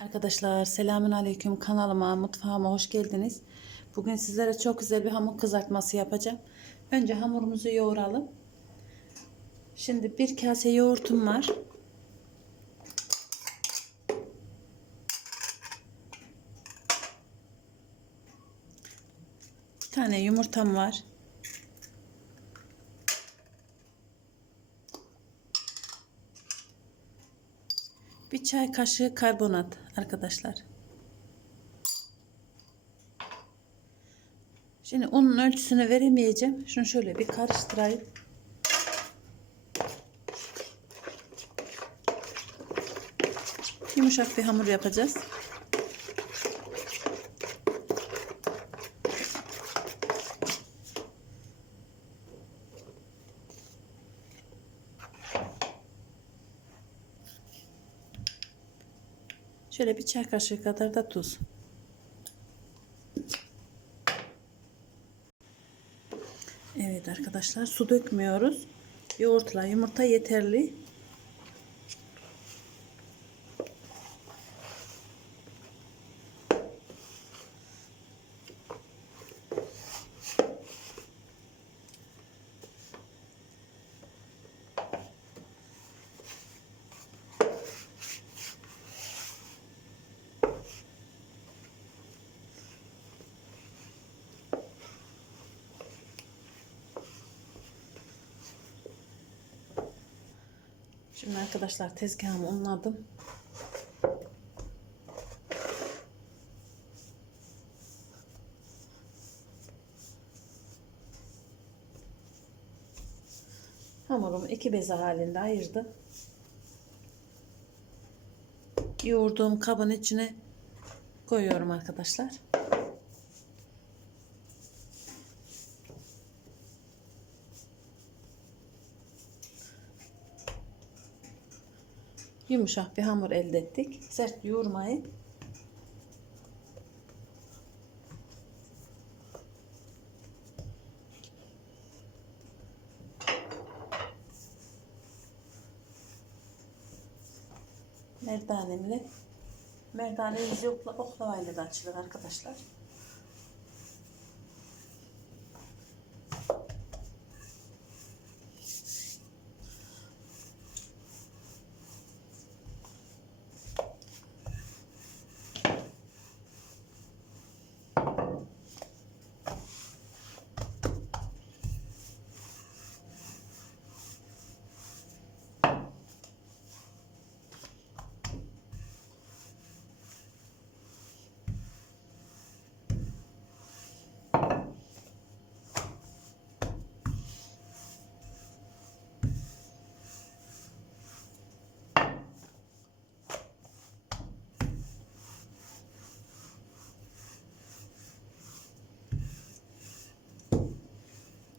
Arkadaşlar selamün aleyküm kanalıma mutfağıma hoş geldiniz. Bugün sizlere çok güzel bir hamur kızartması yapacağım. Önce hamurumuzu yoğuralım. Şimdi bir kase yoğurtum var. Bir tane yumurtam var. Bir çay kaşığı karbonat arkadaşlar. Şimdi unun ölçüsünü veremeyeceğim. Şunu şöyle bir karıştırayım. Yumuşak bir hamur yapacağız. Şöyle bir çay kaşığı kadar da tuz. Evet arkadaşlar su dökmüyoruz. Yoğurtla yumurta yeterli. Şimdi arkadaşlar tezgahımı unladım. Hamurumu iki beze halinde ayırdım. Yoğurduğum kabın içine koyuyorum arkadaşlar. Yumuşak bir hamur elde ettik. Sert yoğurmayın. Merdanemle merdanemiz yokla oklavayla da açılır arkadaşlar.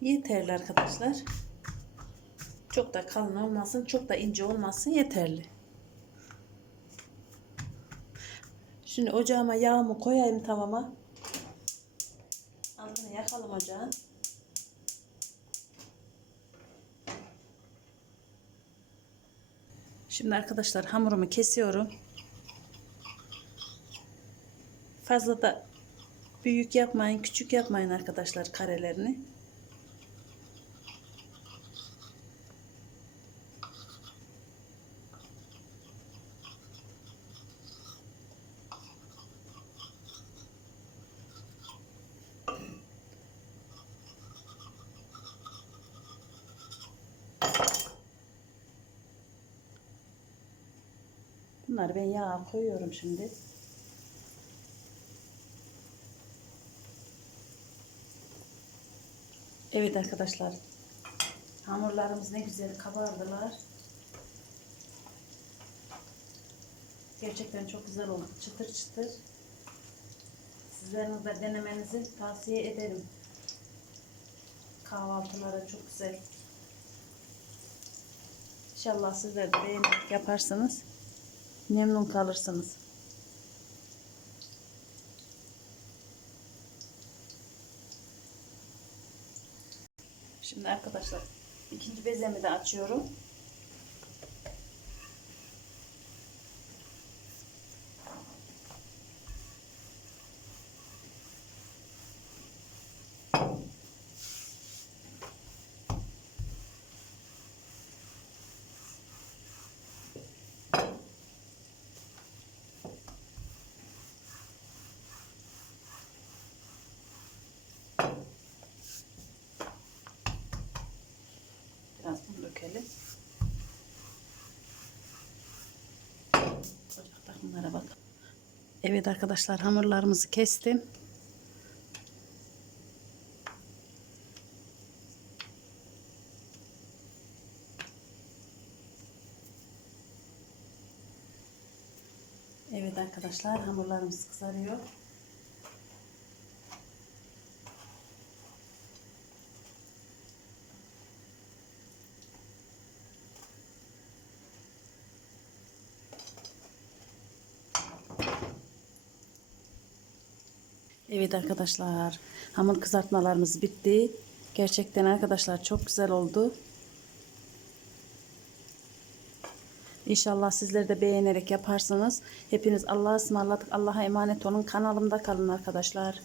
Yeterli arkadaşlar. Çok da kalın olmasın, çok da ince olmasın yeterli. Şimdi ocağıma yağımı koyayım tavama. Altını yakalım ocağın. Şimdi arkadaşlar hamurumu kesiyorum. Fazla da büyük yapmayın, küçük yapmayın arkadaşlar karelerini. Bunları ben yağa koyuyorum şimdi. Evet arkadaşlar. Hamurlarımız ne güzel kabardılar. Gerçekten çok güzel oldu. Çıtır çıtır. Sizlerin de denemenizi tavsiye ederim. Kahvaltılara çok güzel. İnşallah sizler de beğenerek yaparsınız. Memnun kalırsınız. Şimdi arkadaşlar ikinci bezemi de açıyorum. Dökelim. Ocakta bunlara bak. Evet arkadaşlar hamurlarımızı kestim. Evet arkadaşlar hamurlarımız kızarıyor. Evet arkadaşlar hamur kızartmalarımız bitti. Gerçekten arkadaşlar çok güzel oldu. İnşallah sizler de beğenerek yaparsınız. Hepiniz Allah'a ısmarladık. Allah'a emanet olun. Kanalımda kalın arkadaşlar.